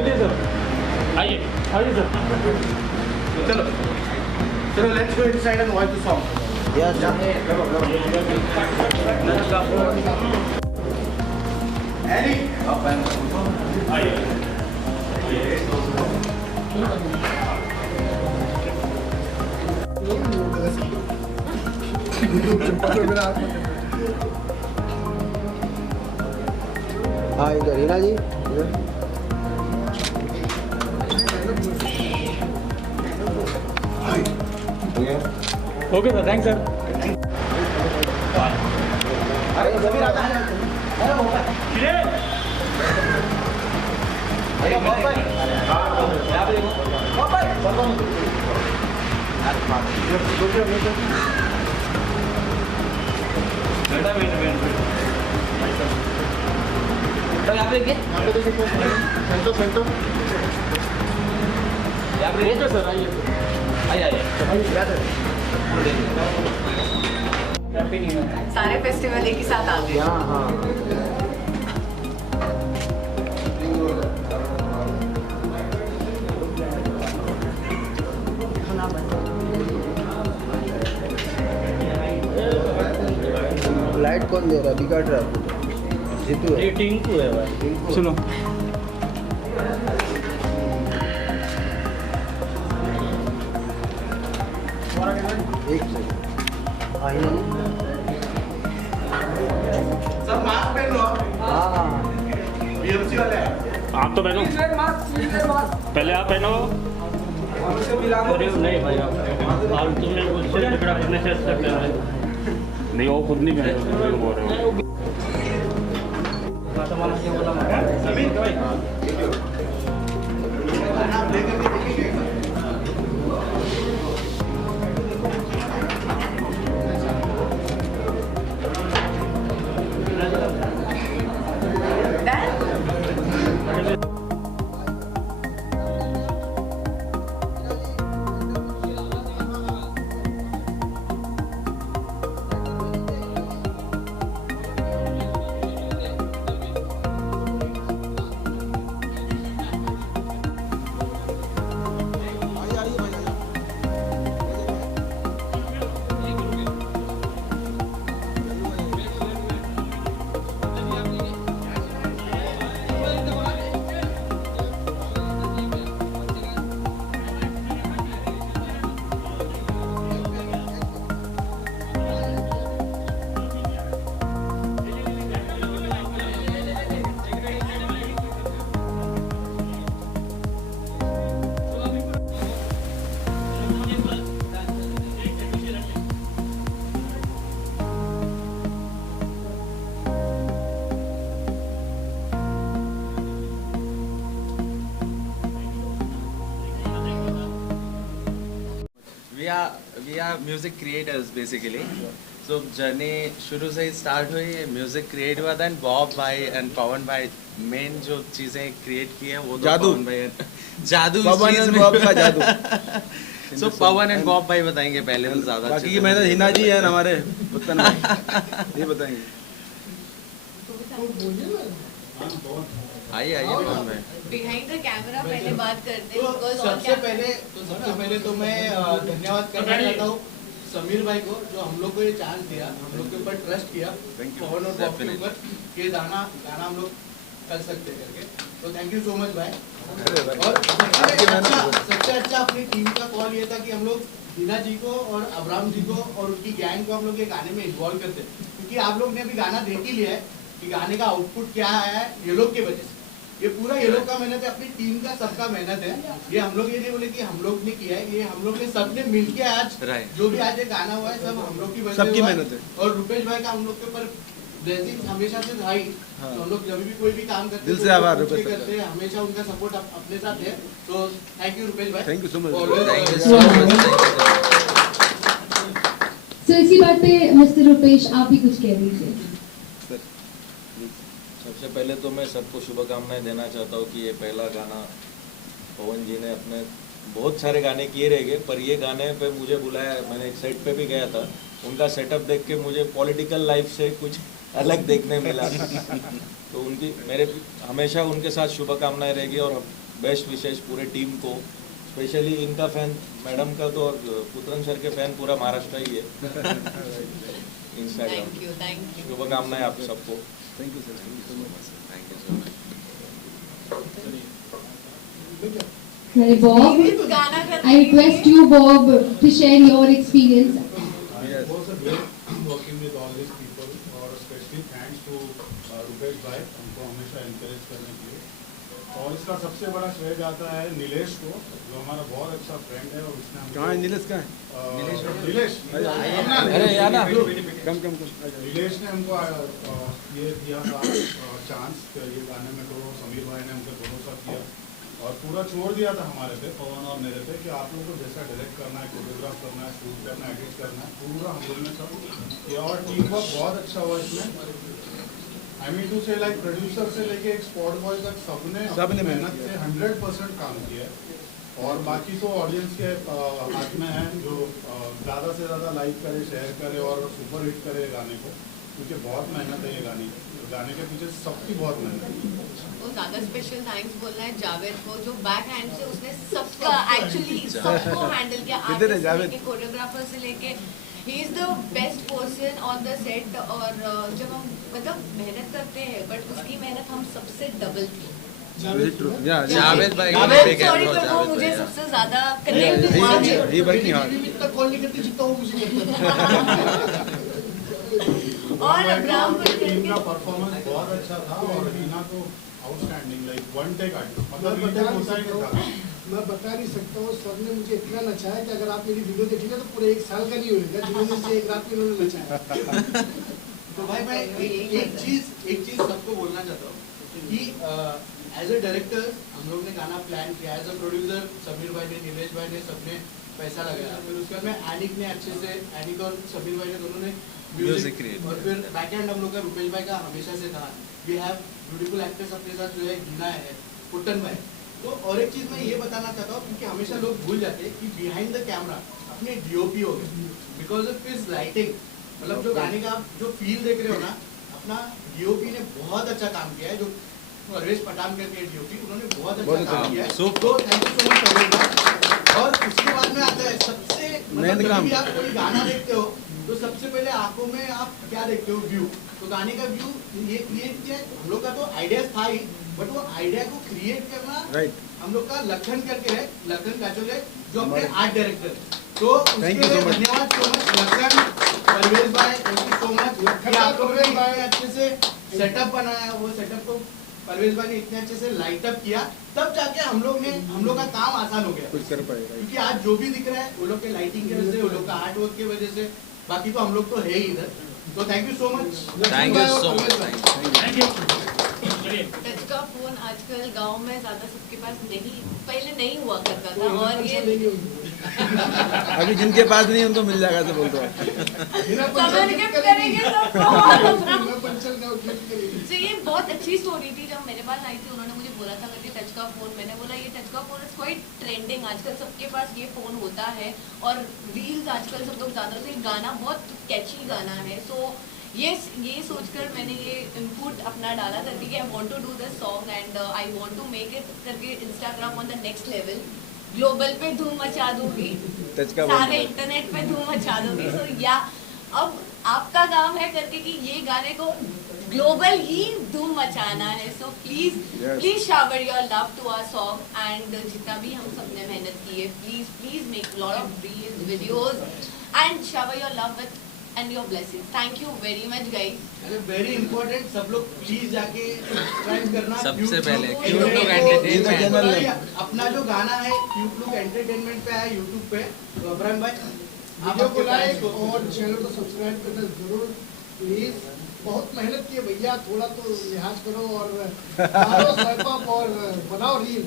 चलिए सर, आइए आइए सर। चलो चलो, let's go inside and watch the song. Yes any up and आइए हाँ इधर हीना जी इधर ओके सर, थैंक्स सर। अरे जमीन आता है ओके सर, आइए। सारे फेस्टिवल एक ही साथ आ गए। हाँ हाँ लाइट कौन दे रहा है? बिगाड़ रहा है जीतू है। टिंकू है भाई। सुनो, एक सेकंड हाँ हीना जी सब मास्क पहन लो। हाँ बीएमसी वाले हैं। आप तो पहनो, पहले आप पहनो। अरे नहीं भाई, आप तुमने उससे झगड़ा अपने से करते हैं। नहीं वो खुद नहीं पहने, बोल रहे हो। सभी गाना आप लेकर के देखेंगे। we are music creators basically. So journey शुरू से ही स्टार्ट हुई, म्यूजिक क्रिएट हुआ था। बॉब भाई एंड पवन भाई मेन जो चीजें क्रिएट की है वो तो जादू। पवन भाई जादू पवन एंड बॉब का जादू। सो पवन एंड बॉब भाई बताएंगे पहले तो ज्यादा बाकी की मेहनत हिना जी है हमारे उत्तन भाई ये बताएंगे। आइए आइए पवन भाई। बिहाइंड द कैमरा पहले बात करते हैं तो because on सबसे camera- पहले तो मैं धन्यवाद करना चाहता हूँ समीर भाई को, जो हम लोग को ये चांस दिया, हम लोग के ऊपर ट्रस्ट किया पवन और बॉब के ऊपर कि गाना हम लोग कर सकते हैं करके। तो थैंक यू सो मच भाई। और सबसे अच्छा अपनी टीम का कॉल ये था कि हम लोग दीना जी को और अब्राम जी को और उनकी गैंग को हम लोग ये गाने में इन्वॉल्व करते, क्योंकि आप लोग ने अभी गाना देख ही लिया है कि गाने का आउटपुट क्या आया है ये लोग की वजह से। ये पूरा ये लोग का मेहनत है, अपनी टीम का सबका मेहनत है। ये हम लोग ये नहीं बोले कि हम लोग ने किया है, ये हम लोग ने सबने मिलके आज जो भी आज ये गाना हुआ है सब हम लोग की वजह से सबकी हुआ है। मेहनत है। और रुपेश भाई का हम लोग के ऊपर ब्लेसिंग हमेशा से था ही। हाँ। तो हम लोग जब भी कोई भी काम करते दिल हैं से तो आभार पूछ के रुपेश करते हैं, हमेशा उनका सपोर्ट अपने साथ है। तो थैंक यू रुपेश भाई। Thank you so much. Thank you so much. तो इसी बात पे मिस्टर रुपेश आप भी कुछ कह दीजिए। सबसे पहले तो मैं सबको शुभकामनाएं देना चाहता हूँ कि ये पहला गाना पवन जी ने अपने बहुत सारे गाने किए रह गए, पर ये गाने पे मुझे बुलाया, मैंने एक सेट पे भी गया था, उनका सेटअप देख के मुझे पॉलिटिकल लाइफ से कुछ अलग देखने मिला। तो उनकी मेरे हमेशा उनके साथ शुभकामनाएं रहेगी और बेस्ट विशेष पूरे टीम को, स्पेशली इनका फैन मैडम का तो, और पुत्रन सर के फैन पूरा महाराष्ट्र ही है Instagram. Thank you, thank you. शुभकामनाएं आप सबको। Thank you sir, thank you so much sir, thank you so much. Well, Bob, गाना कर I request you, Bob, to share your experience. It was a great working with all these people और specially thanks to Rupesh भाई, हमको हमेशा encourage करने के लिए। और इसका सबसे बड़ा श्रेय जाता है नीलेश को, जो हमारा बहुत अच्छा फ्रेंड है और उसने कहाँ है नीलेश? कहाँ है नीलेश अरे यार ना कम नीलेश ने हमको ये दिया था चांस, ये गाने में तो समीर भाई ने हमको भरोसा किया और पूरा छोड़ दिया था हमारे पे, पवन और मेरे पे, कि आप लोगों को जैसा डायरेक्ट करना है, कोरियोग्राफ करना है, शूट करना है, एडिट करना है, पूरा हम लोग ने सब किया और टीम वर्क बहुत अच्छा हुआ इसमें। आई मीन टू से लाइक प्रोड्यूसर से लेके एक स्पॉट बॉय तक सबने मेहनत से 100% काम किया है और बाकी तो ऑडियंस के हाथ में है, जो ज़्यादा से ज़्यादा लाइक करे, शेयर करे और सुपर हिट करे गाने को, क्योंकि बहुत मेहनत है ये गाने के पीछे सबकी बहुत मेहनत है। वो ज़्यादा स्पेशल थैंक्स बोलना है जावेद को, जो बैक हैंड से उसने सबका एक्चुअली सबको हैंडल किया, आर्टिस्ट से लेके कोरियोग्राफर से लेके, he is the best person on the set. और जब हम मतलब मेहनत करते हैं बट उसकी मेहनत हम सबसे डबल थी। जावेद भाई सॉरी पर वो मुझे सबसे ज्यादा कनेक्ट हुआ इतना कॉल नहीं करती जितना वो मुझे करता है। और अब्राम टीम का परफॉर्मेंस बहुत अच्छा था और रीना तो outstanding, like one take artist, मतलब रीना होता ही नहीं था। मैं बता नहीं सकता हूँ, सर ने मुझे इतना नचाया कि अगर आप मेरी वीडियो देखेंगे तो पूरे 1 साल का नहीं होगा जिन्होंने से 1 रात में उन्होंने नचाया। तो भाई एक चीज सबको बोलना चाहता हूँ कि एज अ डायरेक्टर हम लोग ने गाना प्लान किया, एज अ प्रोड्यूसर समीर भाई ने, नीलेश भाई ने, सबने पैसा लगाया, फिर उसके बाद में एनिक ने अच्छे से, एनिक और समीर भाई ने दोनों ने म्यूजिक क्रिएट, और फिर बैक एंड हम लोग का रुपेश भाई का हमेशा से था। वी हैव ब्यूटीफुल एक्टर्स अपने साथ जो है गीना है, पुट्टन भाई। तो और एक चीज मैं ये बताना चाहता हूँ, क्योंकि हमेशा लोग भूल जाते हैं कि बिहाइंड द कैमरा अपने डीओपी हो गए, बिकॉज ऑफ हिज लाइटिंग, मतलब जो गाने का आप जो फील देख रहे हो ना, अपना डीओपी ने बहुत अच्छा काम किया है, जो परवेश पठान करके डीओपी, उन्होंने बहुत अच्छा काम किया है। तो थैंक यू सो मच परवेश भाई। और उसके बाद में आता है सबसे, मतलब जब भी आप कोई गाना देखते हो तो सबसे पहले आंखों में आप क्या देखते हो? व्यू। तो गाने का व्यू ये क्रिएट किया, हम लोग का तो आइडिया था ही, बट वो आइडिया को क्रिएट करना हम लोग का लखन करके है, लखन काचोल है, जो अपने आर्ट डायरेक्टर। तो उसके लिए धन्यवाद सो मच लखन, परवेश भाई, थैंक यू सो मच। आप लोगों ने अच्छे से सेटअप बनाया, वो सेटअप को परवेश भाई ने इतने अच्छे से लाइट अप किया, तब जाके हम लोग का काम आसान हो गया कुछ कर पाएगा, क्योंकि आज जो भी दिख रहा है वो लोग के लाइटिंग की वजह से, वो लोग का आर्ट वर्क की वजह से, बाकी तो हम लोग तो है ही इधर। तो thank you so much, thank you so much, thank you. Touch का फोन आजकल गांव में ज्यादा सबके पास नहीं, पहले नहीं हुआ करता था, और ये अभी जिनके पास नहीं उनको मिल जाएगा तो बोलते हैं। तो ये बहुत अच्छी स्टोरी थी, जब मेरे पास आई थी उन्होंने मुझे बोला था करके टच का फोन, मैंने बोला ये टच का फोन इज क्वाइट ट्रेंडिंग, आजकल सबके पास ये फोन होता है और रील्स आजकल सब लोग ज्यादा से, गाना बहुत कैची गाना है। सो ये सोचकर मैंने ये इनपुट अपना डाला था कि I want to do this song and I want to make it करके Instagram on the next level, global पे धूम मचा दूंगी, सारे इंटरनेट पे धूम मचा दूंगी। सो या अब आपका काम है करके कि ये गाने को ग्लोबल ही धूम मचाना है। So please shower your love to our song and जितना भी हम सबने मेहनत की है, please make lot of reels, videos and shower your love with and your blessings. Thank you very much guys. अरे very important, सब लोग प्लीज जाके सब्सक्राइब करना सबसे पहले क्यूट लुक एंटरटेनमेंट। अपना जो गाना है क्यूट लुक एंटरटेनमेंट पे है यूट्यूब पे, तो अब्राहम भाई वीडियो को लाइक और चैनल को सब्सक्राइब करना जरूर प्लीज। बहुत मेहनत की है भैया, थोड़ा तो लिहाज करो और स्वैप और बनाओ रील।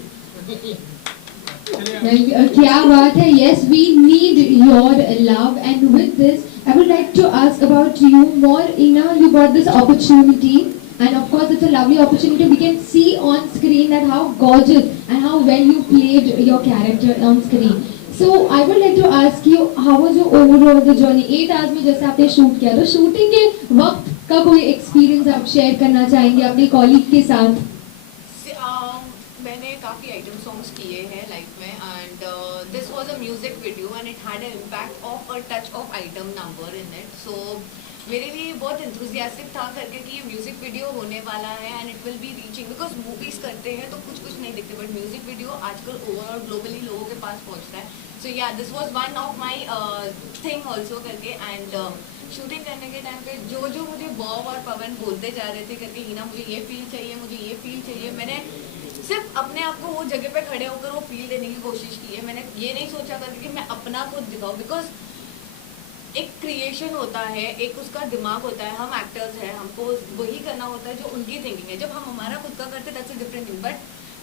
क्या बात है। Yes, we need your love, and with this, I would like to ask about you more. Ina, you got this opportunity, and of course, it's a lovely opportunity. We can see on screen that how gorgeous and how well you played your character on screen. So, I would like to ask you, how was your overall the journey? 8 hours में जैसे आपने shoot किया, तो shooting के वक्त का कोई experience आप शेयर करना चाहेंगे अपने कॉलीग के साथ? मैंने काफ़ी आइटम किए हैं लाइफ में, and this was a music video and it had a impact of a touch of item number in it. So मेरे लिए बहुत इंथुजियास्टिक था करके कि ये म्यूजिक वीडियो होने वाला है and it will be reaching, because movies करते हैं तो कुछ नहीं दिखते, बट म्यूजिक वीडियो आजकल ओवरऑल ग्लोबली लोगों के पास पहुंचता है. सो या this was one of my thing also करके. एंड शूटिंग करने के टाइम पे जो मुझे बॉब और पवन बोलते जा रहे थे करके, हिना मुझे ये फील चाहिए, मुझे ये फील चाहिए, मैंने सिर्फ अपने आप को वो जगह पे खड़े होकर वो फील देने की कोशिश की है. मैंने ये नहीं सोचा करके कि मैं अपना खुद दिखाऊं, बिकॉज एक क्रिएशन होता है, एक उसका दिमाग होता है, हम एक्टर्स हैं, हमको वही करना होता है जो उनकी थिंकिंग है. जब हम हमारा खुद का करते that's a different thing, but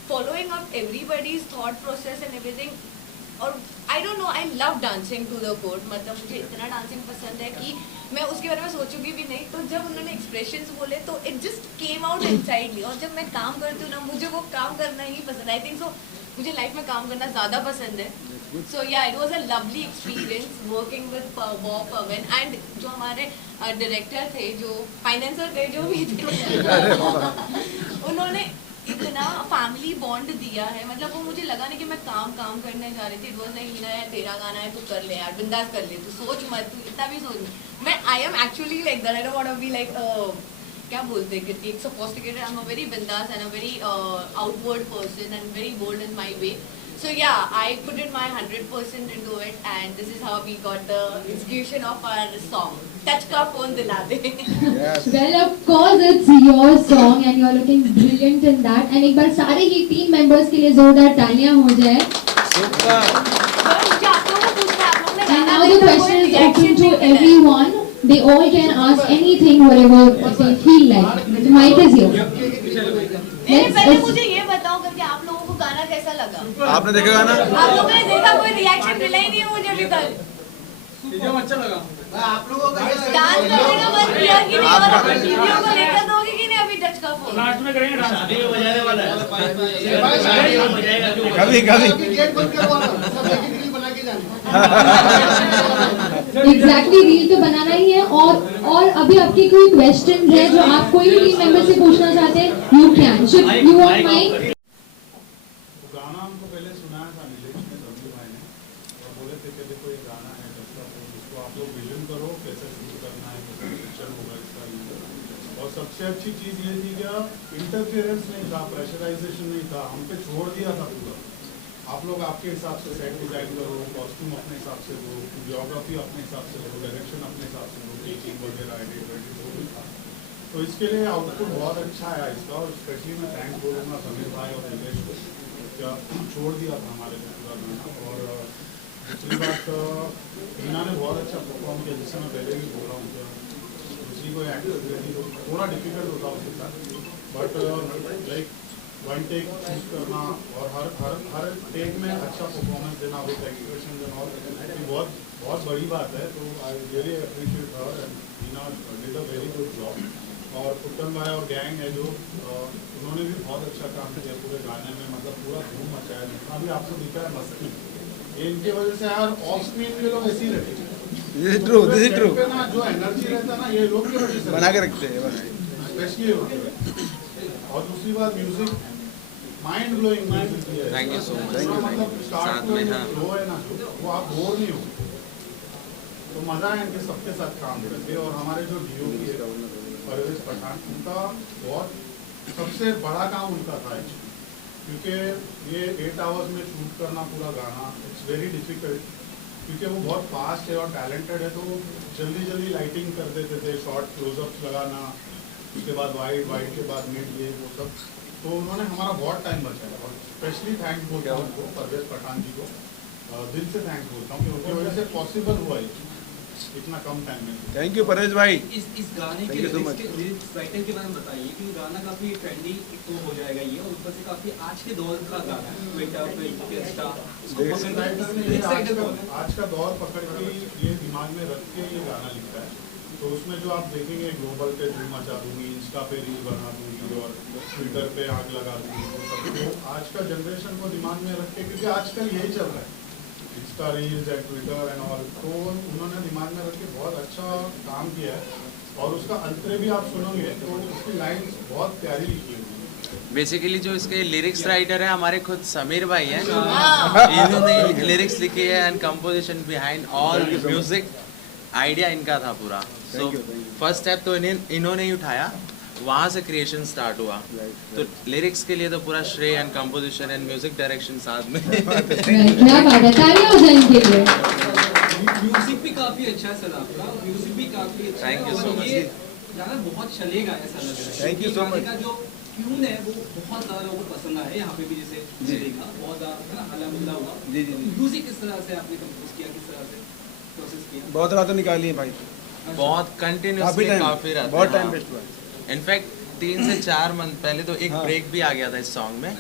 following up everybody's thought process and everything. और I don't know, I love dancing to the core, मतलब मुझे इतना डांसिंग पसंद है कि मैं उसके बारे में सोचूंगी भी नहीं. तो जब उन्होंने एक्सप्रेशंस बोले तो इट जस्ट केम आउट इनसाइडली. और जब मैं काम करती हूँ ना, मुझे वो काम करना ही पसंद है. आई थिंक सो मुझे लाइफ में काम करना ज़्यादा पसंद है. सो या it was a lovely experience working with Bob Pawan. And जो हमारे डायरेक्टर थे, जो फाइनेंसर थे, जो भी थे उन्होंने इतना फैमिली बॉन्ड दिया है. मतलब वो मुझे लगा नहीं कि मैं काम करने जा रही थी. इट वाज लाइक हिना यार तेरा गाना है, तू कर ले यार, बिंदास कर ले, तू सोच मत, तू इतना भी सोच नहीं. मैं I am actually like that. I don't want to be like क्या बोलते हैं कि एक sophisticated. I am a very बिंदास and a very outward person and very bold in my way. So yeah, I put in my 100% into it, and this is how we got the execution of our song. Touch का phone दिला दे. Well, of course it's your song and you are looking brilliant in that. And एक बार सारे ही team members के लिए जोरदार तालियां हो जाए. And now the question is open to everyone. They all can ask anything, whatever they feel like. The mic is yours. पहले मुझे ये बताओ करके आप लोगों को गाना कैसा लगा? आपने देखा गाना? आप लोगों ने देखा, कोई रिएक्शन मिला ही नहीं है मुझे अभी तक. एकदम अच्छा लगा. आप लोगों का डांस करने का मन किया कि नहीं, और अपनी वीडियो को लेकर दोगे कि नहीं अभी टच का फोन? लास्ट में करेंगे डांस. शादी में बजाने वाला है. कभी गेट बंद करवाना, सब एक रील बना के जाना. Exactly, रील तो बनाना ही है. और अभी आपके कोई क्वेश्चन है जो आप कोई भी टीम मेंबर से पूछना चाहते हैं, you can. Should you want mic? गाना हमको पहले सुनाया था नीलेश ने, समीर भाई ने, और बोले थे कि देखो ये गाना है इसको आप लोग विजन करो, कैसे शुरू करना है, कैसे पिक्चर होगा इसका. और सबसे अच्छी चीज़ ये थी कि इंटरफेरेंस नहीं था, प्रेशराइजेशन नहीं था, हम पे छोड़ दिया था पूरा. आप लोग आपके हिसाब से सेट डिजाइन करो, कॉस्ट्यूम अपने हिसाब से दो, जियोग्राफी अपने हिसाब से दो, डायरेक्शन अपने हिसाब से दो, टेकिंग वगैरह एडिट जो भी था. तो इसके लिए आउटपुट बहुत अच्छा आया इसका. और स्पेशली मैं थैंक बोलूँगा समीर भाई और नीलेश को, क्या छोड़ दिया था हमारे को पूरा गाना. और दूसरी बात, हिना ने बहुत अच्छा परफॉर्म किया, जिससे मैं पहले भी बोला हूँ. दूसरी कोई एक्टर थोड़ा डिफिकल्ट होता उसके साथ, but like one take choose करना और हर टेक में अच्छा परफॉर्मेंस देना विद एक्सप्रेशन एंड ऑल, बहुत बहुत बड़ी बात है. तो I really appreciate her and Hina did a very good job. और पुट्टन भाई और गैंग है जो उन्होंने भी बहुत अच्छा काम किया पूरे गाने में. मतलब पूरा धूम मचाया, जितना भी आपको दिखा है मस्ती, ये इनकी वजह से यार ऑफ स्क्रीन भी लोग ऐसे ही रहते हैं. This is true, this is true. ना जो एनर्जी रहता है ना, ये लोग की वजह से बना के रखते हैं बस. स्पेशली. और दूसरी बात, म्यूजिक माइंड ब्लोइंग म्यूजिक है. Thank you so much. मतलब स्टार्ट में फ्लो है ना जो, वो आप बोर नहीं हो. तो मजा है इनके सबके साथ काम करके. और हमारे जो डीओपी है परवेज पठान, उनका बहुत सबसे बड़ा काम उनका था एक्चुअली, क्योंकि ये 8 आवर्स में शूट करना पूरा गाना, इट्स वेरी डिफिकल्ट. क्योंकि वो बहुत फास्ट है और टैलेंटेड है, तो जल्दी जल्दी लाइटिंग कर देते थे, शॉर्ट क्लोजअप्स लगाना, उसके बाद वाइड के बाद मिड, ये वो सब. तो उन्होंने हमारा बहुत टाइम बचाया. और स्पेशली थैंक बोलता हूँ उनको, परवेज पठान जी को दिल से थैंक बोलता हूँ कि उनकी वजह से पॉसिबल हुआ है इतना कम टाइम में. थैंक यू परेश भाई. इस गाने के लिरिक्स राइटर के बारे में बताइए कि गाना काफी ट्रेंडी तो हो जाएगा ये, और ऊपर से काफी आज के दौर का गाना है. आज का दौर पकड़ के ये दिमाग में रख के ये गाना लिखा है. तो उसमें जो आप देखेंगे, ग्लोबल पे धूम मचा दूंगी, इंस्टा पे रील बना दूंगी और ट्विटर पे आग लगा दूंगी, वो सब तो आज का जनरेशन को दिमाग में रख के, क्योंकि आजकल यही चल रहा है, Insta reels and Twitter and all. तो उन्होंने दिमाग में रख के बहुत अच्छा काम किया है. और उसका अंतरे भी आप सुनोगे तो उसकी लाइन्स बहुत प्यारी लिखी हुई है. बेसिकली जो इसके लिरिक्स राइटर है हमारे खुद समीर भाई हैं, इन्होंने लिरिक्स लिखी है and composition behind all music idea इनका था पूरा। सो फर्स्ट स्टेप तो इन्होंने ही उठाया, वहाँ से क्रिएशन स्टार्ट हुआ। तो लिरिक्स के लिए तो पूरा श्रेय and composition and music direction साथ में। क्या बात है, तालियां हो जाएं इनके लिए। म्यूजिक भी काफी अच्छा है सर आपका, म्यूजिक भी काफी अच्छा है। Thank you so और much. ये गाना बहुत चलेगा ऐसा लग रहा है। Thank you so गाने much. का जो ट्यून है वो बहुत ज्यादा लोगों को पसंद आया, यहाँ पे भी जैसे चलेगा बहुत ज्यादा हल्ला मुल्ला हुआ। जी, जी, जी। म्यूजिक किस तरह से आपने कंपोज किया, किस तरह से प्रोसेस किया? बहुत रात निकाली है भाई, बहुत कंटिन्यूसली काफी रहता है, बहुत टाइम हाँ। वेस्ट हुआ। इनफैक्ट 3 से 4 मंथ पहले तो एक ब्रेक भी आ गया था इस सॉन्ग में।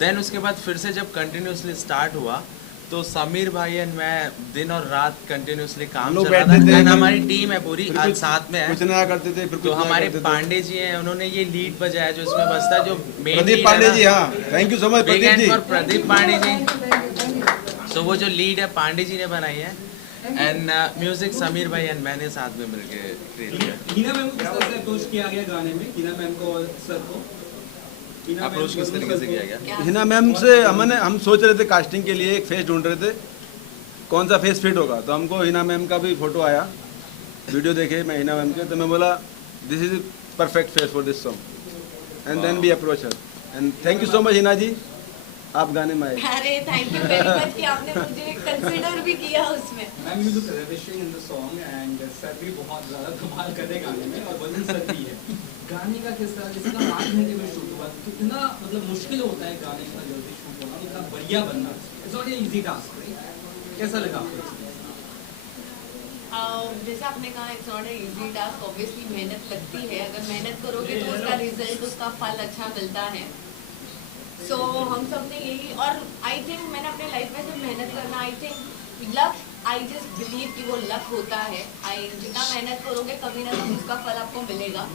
देन उसके बाद फिर से जब कंटिन्यूसली स्टार्ट हुआ तो समीर भाई एंड मैं दिन और रात कंटिन्यूसली काम लोग चल रहा बैठते था। थे, एंड हमारी टीम है पूरी फिर आज कुछ- साथ में है। कुछ नया करते थे, फिर तो कुछ नया हमारे करते थे। पांडे जी हैं, उन्होंने ये लीड बजाया जो इसमें बजता है, जो मेन प्रदीप पांडे जी, हाँ, thank you so much big Pradeep hand ji. For Pradeep Pandey ji. So वो जो लीड है पांडे जी ने बनाई है एंड म्यूजिक समीर भाई एंड मैंने साथ में मिलकर क्रिएट किया। हिना मैम को किस तरह से अप्रोच किया गया गाने में, हिना मैम को और सर को? हिना मैम अप्रोच किस को, तरीके से सर किया को? गया? हिना मैम से हम सोच रहे थे कास्टिंग के लिए एक फेस ढूंढ रहे थे, कौन सा फेस फिट होगा। तो हमको हिना मैम का भी फोटो आया, वीडियो देखे मैं हिना मैम के, तो मैं बोला this is perfect face for this song and then we approach her and thank you so much Hina ji, आप गाने में आए। अरे थैंक यू वेरी मच कि आपने मुझे कंसीडर भी किया उसमें। Ma'am you look ravishing in the song and sir भी बहुत ज्यादा धमाल कर रहे गाने में और वजन सर भी है। गाने का किस तरह, जिसका 8 घंटे में शूट हुआ, कितना मतलब मुश्किल होता है गाने का जल्दी शूट होना, इतना बढ़िया बनना, it's not an easy task, कैसा लगा आपको? जैसे आपने कहा it's not a easy task, obviously मेहनत लगती है, अगर मेहनत करोगे तो उसका रिजल्ट, उसका फल अच्छा मिलता है। सो हम सब ने यही, और आई थिंक मैंने अपने लाइफ में जब मेहनत करना, I think luck, I just believe कि वो लक होता है। आई जितना मेहनत करोगे कभी ना कभी उसका फल आपको मिलेगा।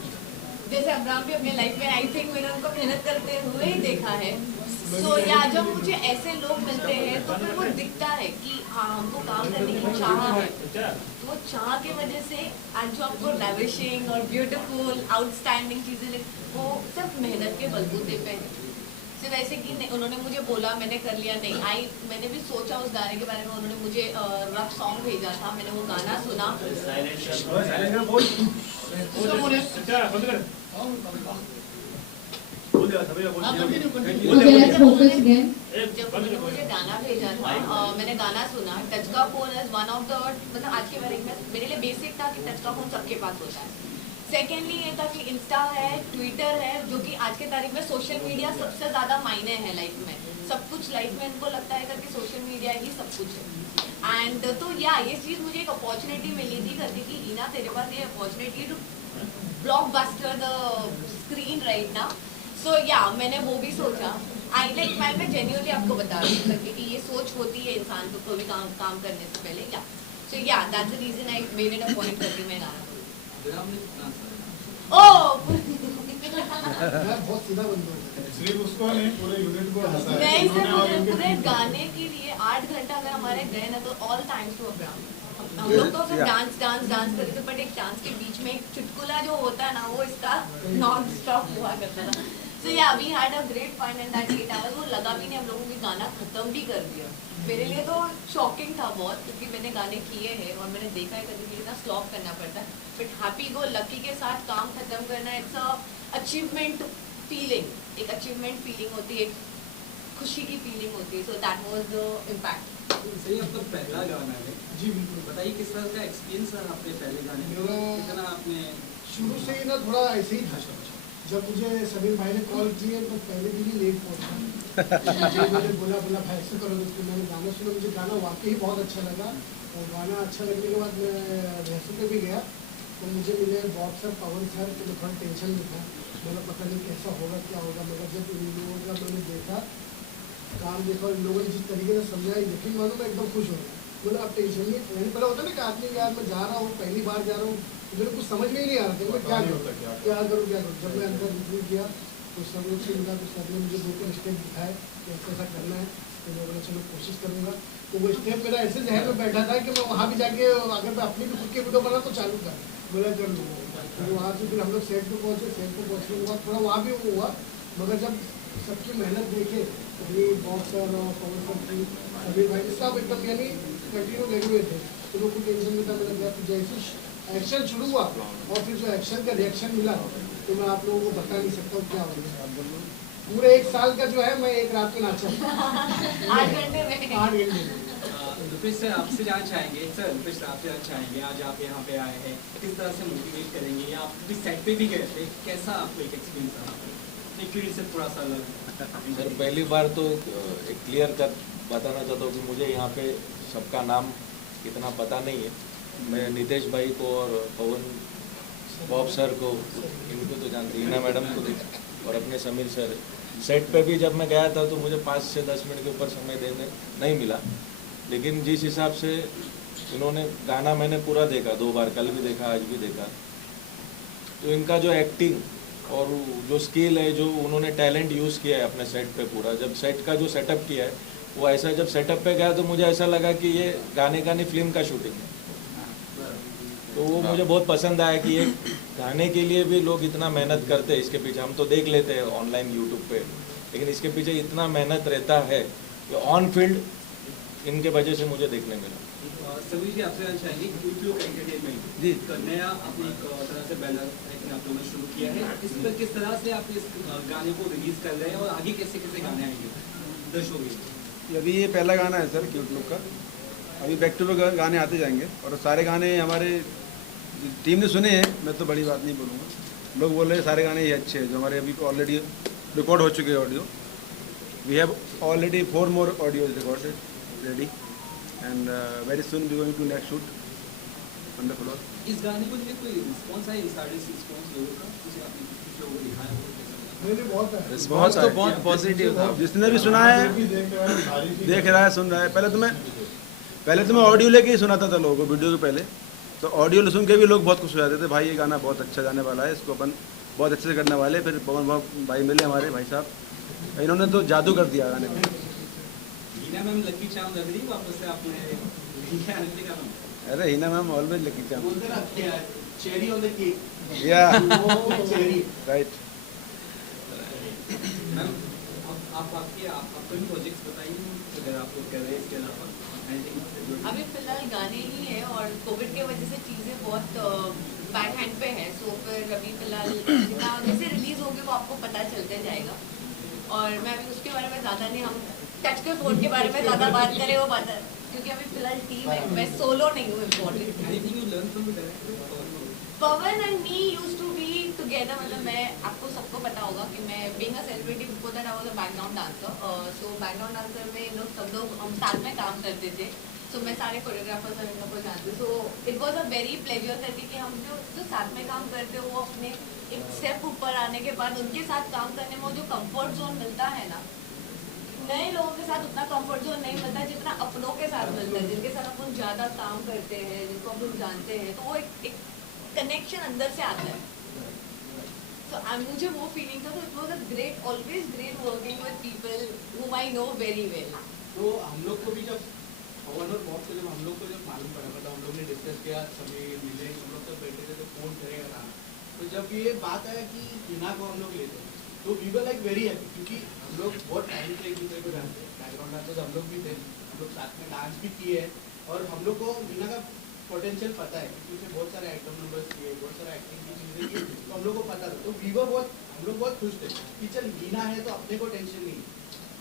जैसे अब्राहम भी अपने लाइफ में आई थिंक मैंने उनको मेहनत करते हुए ही देखा है। सो या जब मुझे ऐसे लोग मिलते हैं तो फिर वो दिखता है कि हाँ हमको काम करने की चाह है, तो वो चाह की वजह से आज जो आपको लैविशिंग और ब्यूटीफुल आउटस्टैंडिंग चीज़ें, वो सिर्फ मेहनत के बलबूते पे है। सिर्फ ऐसे कि उन्होंने मुझे बोला मैंने कर लिया, नहीं। मैंने भी सोचा उस गाने के बारे में, उन्होंने मुझे रफ सॉन्ग भेजा था, मैंने वो गाना सुना। Okay, let's focus again. जब उन्होंने मुझे गाना भेजा था, मैंने गाना सुना। टच का phone is one of the, मतलब आज के बारे में मेरे लिए बेसिक था कि टच का फोन सबके पास होता है। सेकेंडली ये था कि इंस्टा है, ट्विटर है, जो कि आज के तारीख में सोशल मीडिया सबसे ज़्यादा मायने है लाइफ में। सब कुछ लाइफ में इनको लगता है कि सोशल मीडिया ही सब कुछ है। एंड तो या ये चीज़ मुझे एक अपॉर्चुनिटी मिली थी करने की, हीना तेरे पास ये opportunity to blockbuster the screen right ना। सो या मैंने वो भी सोचा। आई लाइक मैं जेन्युइनली आपको बता रही हूँ कि ये सोच होती है इंसान को कोई भी काम करने से पहले। Yeah so yeah that's the reason I made it a point करके मैं गाना बहुत सीधा बंदा है। सिर्फ उसको नहीं, पूरे यूनिट को हंसाया। नहीं सर, उन्होंने मुझे और पूरे गाने के लिए 8 घंटा अगर हमारे गए ना तो ऑल टाइम्स टू अब्राहम। हम लोग तो सिर्फ डांस करते थे, बट एक डांस के बीच में एक चुटकुला जो होता है ना, वो इसका नॉन स्टॉप हुआ करता था। So yeah we had a great fun and that 8 hours. वो लगा भी नहीं, हम लोगों ने गाना खत्म भी कर दिया। मेरे लिए तो शॉकिंग था बहुत, क्योंकि मैंने गाने किए हैं और मैंने देखा है कभी कितना स्टॉप करना पड़ता है, बट हैप्पी गो लकी के साथ काम खत्म करना, इट्स अ अचीवमेंट फीलिंग, एक अचीवमेंट फीलिंग होती है, खुशी की फीलिंग होती है। So that was the impact. सही, आपका पहला गाना है जी बिल्कुल। बताइए किस तरह का एक्सपीरियंस है आपके पहले गाने में, मेरा- कितना आपने? शुरू से ही ना थोड़ा ऐसे ही था। जब मुझे समीर भाई ने कॉल किए तो पहले दिन ही लेट पहुंचा। मुझे बोला भाई ऐसे करो, तो मैंने गाना सुना, मुझे गाना वाकई बहुत अच्छा लगा। और गाना अच्छा लगने के बाद मैं रिहर्सल पे भी गया तो मुझे मिले बॉब सर, पवन सर, तो मैं थोड़ा टेंशन में था। मैंने पता नहीं कैसा होगा क्या होगा, मगर जब इन लोगों का मैंने देखा काम देखा और इन लोगों ने जिस तरीके से समझाया, यकीन मानो मैं एकदम खुश हो गया। बोला अब टेंशन नहीं। पहले होता ना कि आदमी यार मैं जा रहा हूँ, पहली बार जा रहा हूँ, मुझे कुछ समझ में ही नहीं आ रहा था मैं क्या करूँ। जब मैं अंदर इंटरव्यू किया तो सब लोग से मिला, तो सर ने मुझे 2-3 स्टेप दिखाए कि ऐसा करना है। तो मैं बोला चलो कोशिश करूँगा। तो वो स्टेप मेरा ऐसे जहन में बैठा था कि मैं वहाँ भी जाके अगर मैं अपनी भी खुद की वीडियो बना तो चालू कर बोला कर लूँगा। फिर वहाँ से फिर हम लोग सेट पे पहुँचे। सेट पे पहुँचने के बाद थोड़ा वहाँ भी हुआ, मगर जब सबकी मेहनत देखे अभी बॉक्सर और पवन सर की समीर भाई सब एकदम यानी कंटिन्यू लगे हुए थे, तो लोग को टेंशन नहीं था। मैंने कहा कि जैसे एक्शन शुरू हुआ और फिर जो एक्शन का रिएक्शन मिला तो मैं आप लोगों को बता नहीं सकता हूँ क्या हो गया। पूरे 1 साल का जो है मैं एक रात में नाचा 8 घंटे में 8 घंटे में। रुपेश सर आपसे जानना चाहेंगे, सर रुपेश सर आपसे जानना चाहेंगे, आज आप यहाँ पे आए हैं, किस तरह से मोटिवेट करेंगे, या आप भी सेट पे भी गए थे, कैसा आपको एक एक्सपीरियंस रहा? क्योंकि से थोड़ा सा अलग सर पहली बार तो एक क्लियर कर बताना चाहता हूँ कि मुझे यहाँ पे सबका नाम इतना पता नहीं है। मैं नितेश भाई को और पवन बॉब सर को, इनको तो जानती, हिना मैडम को और अपने समीर सर। सेट पे भी जब मैं गया था तो मुझे 5 से 10 मिनट के ऊपर समय देने नहीं मिला, लेकिन जिस हिसाब से इन्होंने गाना मैंने पूरा देखा 2 बार, कल भी देखा आज भी देखा, तो इनका जो एक्टिंग और जो स्किल है, जो उन्होंने टैलेंट यूज़ किया है अपने सेट पे पूरा, जब सेट का जो सेटअप किया है वो ऐसा, जब सेटअप पे गया तो मुझे ऐसा लगा कि ये गाने का नहीं फिल्म का शूटिंग है। तो वो मुझे बहुत पसंद आया कि ये गाने के लिए भी लोग इतना मेहनत करते हैं, इसके पीछे हम तो देख लेते हैं ऑनलाइन यूट्यूब पे, लेकिन इसके पीछे इतना मेहनत रहता है कि ऑन फील्ड इनके वजह से मुझे देखने मिला। सभी जी आपसे जानना चाहेंगे, यूट्यूब एंटरटेनमेंट जी का नया आपने एक तरह से बैनर आप लोगों ने शुरू किया है, इस पर किस तरह से आप इस गाने को रिलीज कर रहे हैं और आगे कैसे कैसे गाने आएंगे दर्शकों के? अभी ये पहला गाना है सर क्यूट लुक का, अभी बैक टू बैक गाने आते जाएंगे और सारे गाने हमारे टीम ने सुने हैं, मैं तो बड़ी बात नहीं बोलूँगा, लोग बोल रहे हैं सारे गाने ये अच्छे हैं जो हमारे अभी ऑलरेडी रिकॉर्ड हो चुके हैं audio. We have already 4 more audio recorded ready and very soon we going to next shoot on the floor. इस गाने को लेकर कोई रिस्पांस है, इंसाइडर रिस्पांस लोगों का, किसी आपने कुछ लोगों को दिखाया हो? बहुत तो बहुत पॉजिटिव था। जिसने भी सुना है, देख रहा है, सुन रहा है। पहले तो मैं ऑडियो लेके ही सुनाता था लोगों को वीडियो के पहले, तो ऑडियो सुन के भी लोग बहुत खुश हो जाते थे, भाई ये गाना बहुत अच्छा जाने वाला है, इसको अपन बहुत अच्छे से करने वाले। फिर पवन भाई मिले हमारे भाई साहब, इन्होंने तो जादू कर दिया गाने में। हिना मैम लकी चार्म लग रही वापस से आपने क्या का नाम? अरे Hina ma'am always lucky charm, बोलते ना चेरी ऑन द केक, या चेरी राइट। मैम आप आपके भी प्रोजेक्ट्स बताइए अगर आप लोग कर रहे हैं इसके अलावा। अभी फिलहाल गाने ही है और कोविड के वजह से चीज़ें बहुत बैक हैंड पे है, सो फिर अभी फिलहाल जितना जैसे रिलीज होगी वो आपको पता चलते जाएगा। और मैं अभी उसके बारे में ज़्यादा नहीं, हम टच के फोन के बारे में ज़्यादा बात करें वो बात है, क्योंकि अभी फिलहाल टीम है, मैं सोलो नहीं हूँ important. Pawan and me used to be together, मतलब मैं आपको सबको पता होगा कि मैं being a celebrity before that I was a background dancer, so background dancer में लोग सब लोग हम साथ में काम करते थे, सो मैं सारे कोरियोग्राफर्स और इन लोगों को जानती हूँ। So it was a very pleasure करके कि हम जो साथ में काम करते हो वो अपने एक स्टेप ऊपर आने के बाद उनके साथ काम करने में जो कम्फर्ट जोन मिलता है ना, नए लोगों के साथ उतना कंफर्ट जोन नहीं मिलता जितना अपनों के साथ मिलता है, जिनके साथ अपन ज़्यादा काम करते हैं, जिनको अपन जानते हैं, तो वो एक कनेक्शन अंदर से आता है। So मुझे वो फीलिंग था, तो it was a great, always great working with people whom I know very well। तो हम लोग को भी जब पवन और बॉब को हम लोग को जब मालूम पड़ा, मतलब हम लोग ने डिस्कस किया, समीर मिले, हम लोग सब बैठे थे तो फोन करेगा गाना, तो जब ये बात आया कि हिना को हम लोग लेते हैं तो we were like very happy, क्योंकि हम लोग बहुत टाइम से एक दूसरे को जानते हैं, बैकग्राउंड डांसर्स हम लोग भी थे, हम लोग साथ में डांस भी किए हैं और हम लोग को हिना का पोटेंशियल पता है, क्योंकि उसने बहुत सारे आइटम नंबर्स किए, बहुत सारे एक्टिंग की चीज़ें की, तो हम लोग को पता था। तो हम लोग बहुत खुश थे कि चल हिना है तो अपने को टेंशन नहीं,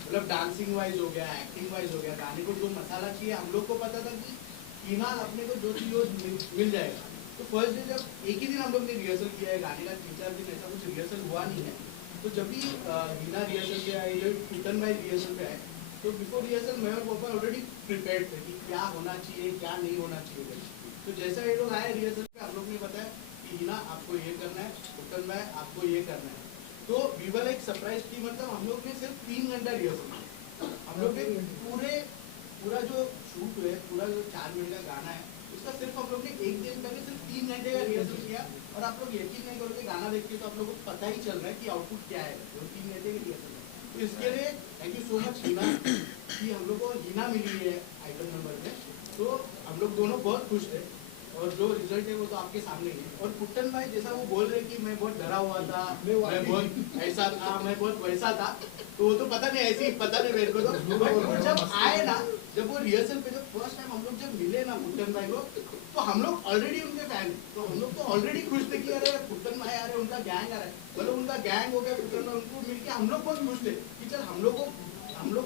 मतलब डांसिंग वाइज हो गया, एक्टिंग वाइज हो गया, गाने को जो मसाला चाहिए हम लोग को पता था कि हिना अपने को जो चीज़ मिल जाएगा। तो फर्स्ट डे जब एक ही दिन हम लोग ने रिहर्सल किया है गाने का, 3-4 दिन ऐसा कुछ रिहर्सल हुआ नहीं है, तो जब भी हिना रिहर्सल पे आए, जब कीर्तन भाई रिहर्सल पे आए, तो बिफोर रिहर्सल मैं और पापा ऑलरेडी प्रिपेयर्ड थे कि क्या होना चाहिए क्या नहीं होना चाहिए। तो जैसा ये लोग आए रिहर्सल पे, हम लोग ने बताया कि हिना आपको ये करना है, कीर्तन भाई आपको ये करना है, तो वी वर लाइक सरप्राइज की, मतलब हम लोग ने सिर्फ 3 घंटा रिहर्सल किया। हम लोग ने पूरा जो शूट हुआ है, पूरा जो 4 मिनट का गाना है, उसका सिर्फ हम लोग ने एक दिन पहले सिर्फ 3 घंटे का रिहर्सल किया। और आप लोग यकीन नहीं करोगे, गाना देख के तो आप लोगों को पता ही चल रहा है कि आउटपुट क्या है, जो 3 घंटे की रिहर्सल है। तो इसके लिए thank you so much Hina कि हम लोग को हिना मिली है आइटम नंबर में, तो हम लोग दोनों बहुत खुश थे। और जो रिजल्ट है वो तो आपके सामने ही है। और पुट्टन भाई जैसा वो बोल रहे कि मैं बहुत डरा हुआ था, मैं बहुत ऐसा था, मैं बहुत वैसा था, तो वो तो पता नहीं, ऐसी पता नहीं मेरे को तो। बट वो जब आए ना, जब वो रिहर्सल पे जब फर्स्ट टाइम हम लोग जब मिले ना पुट्टन भाई को, तो हम लोग ऑलरेडी उनके फैन, तो हम लोग तो ऑलरेडी खुश थे कि अरे पुट्टन भाई आ रहे, उनका गैंग आ रहा है, मतलब उनका गैंग हो गया पुट्टन भाई, उनको मिलके हम लोग बहुत खुश थे कि चल हम लोग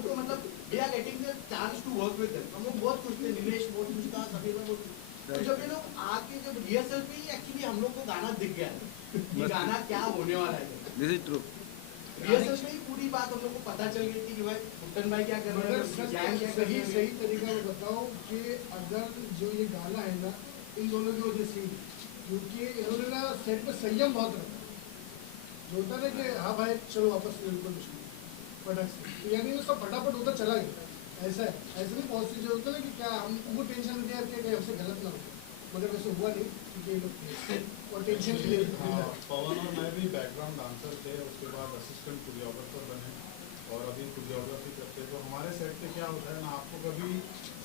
को मतलब we are getting the chance to work with them. हम लोग बहुत खुश थे, निलेश बहुत खुश था, सभी लोग बहुत खुश। तो जब ये लोग आके जब रिहर्सल पे ही एक्चुअली हम लोग को गाना दिख गया कि गाना क्या होने वाला है। This is true. रिहर्सल में ही पूरी बात हम लोग को पता चल गई थी कि भाई पुट्टन भाई क्या कर रहे हैं, गैंग क्या कर रही है। सही तरीका मैं बताऊं कि अगर जो ये गाना है ना, इन दोनों की वजह से, क्योंकि इन्होंने ना सेट पे संयम बहुत रखा, जो होता है कि हाँ भाई चलो वापस बिल्कुल फटाक से, तो यानी वो सब फटाफट होता चला गया। ऐसा है, ऐसा नहीं बहुत सी जो होता है ना कि क्या हमको टेंशन होती है कि हमसे गलत ना हो, मगर वैसे हुआ नहीं क्योंकि ये लोग थे और टेंशन के लिए। पवन और मैं भी बैकग्राउंड डांसर थे, उसके बाद असिस्टेंट कोरियोग्राफर बने और अभी कोरियोग्राफी करते। तो हमारे सेट पे क्या होता है ना, आपको कभी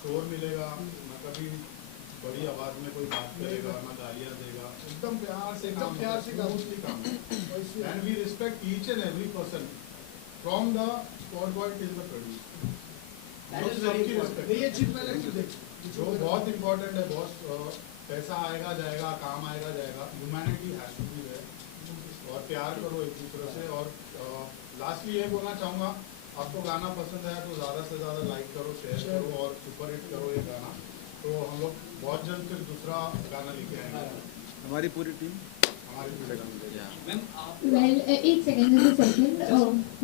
शोर मिलेगा ना, कभी बड़ी आवाज़ में कोई बात करेगा ना, गालियाँ देगा, एकदम प्यार से काम and we respect each and every person from the spot boy till the producer. ये चीज मैंने देखी जो बहुत इम्पोर्टेंट है बॉस, पैसा आएगा जाएगा, काम आएगा जाएगा, humanity has to be there और प्यार करो एक दूसरे से। और लास्टली ये बोलना चाहूँगा, आपको गाना पसंद आया तो ज़्यादा से ज़्यादा लाइक करो, शेयर करो और सुपर हिट करो ये गाना। तो हम लोग बहुत जल्द फिर दूसरा गाना लेके आएंगे, हमारी पूरी टीम। Well, एक सेकंड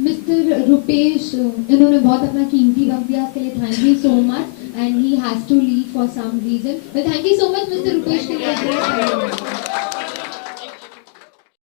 मिस्टर रुपेश, इन्होंने बहुत अपना कीमती वक्त दिया, उसके लिए thank you so much, and he has to leave for some reason. Thank you so much mister Rupesh के लिए।